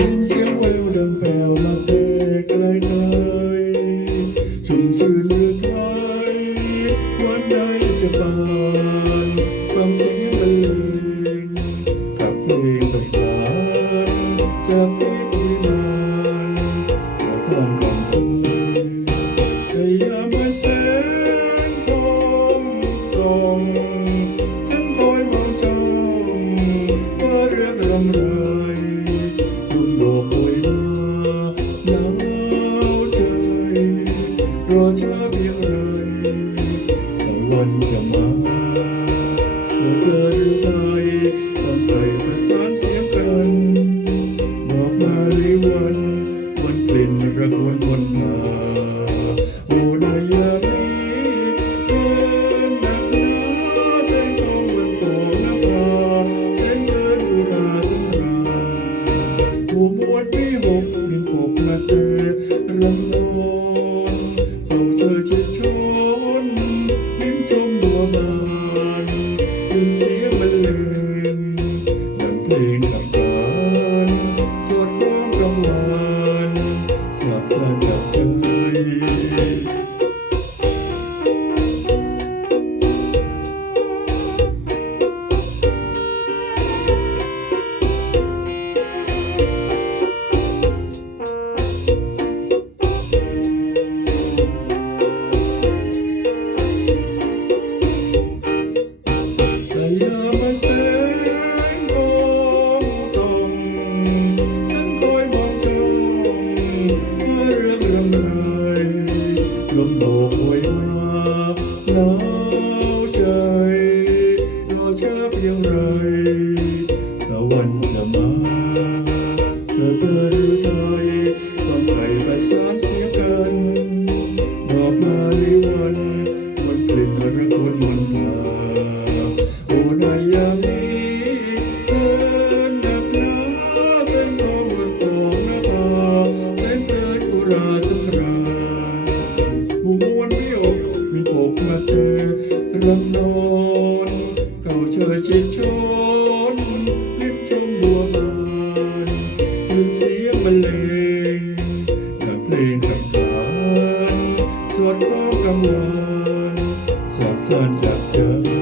ยินเสียงวิวดังแผ่วมาแต่ไกลไกลชุ่ชื่นเรือไทยวันใดเสียานฟังเสียงบรรเลงขับเพลงประานจากที่ปีนานประทานความจริงพยายามไม่แสงทองส่องฉันคอยมองจ้องเพื่อเรื่องรำไร quên chờ mơ sao trời nó chớp yêu đời. นเขาช่อยชิดชนลิ้มชมบัวบานยืนเสียงบรนเลงและเพลงทำขานสวดความกังวลสอบสอนจากใจ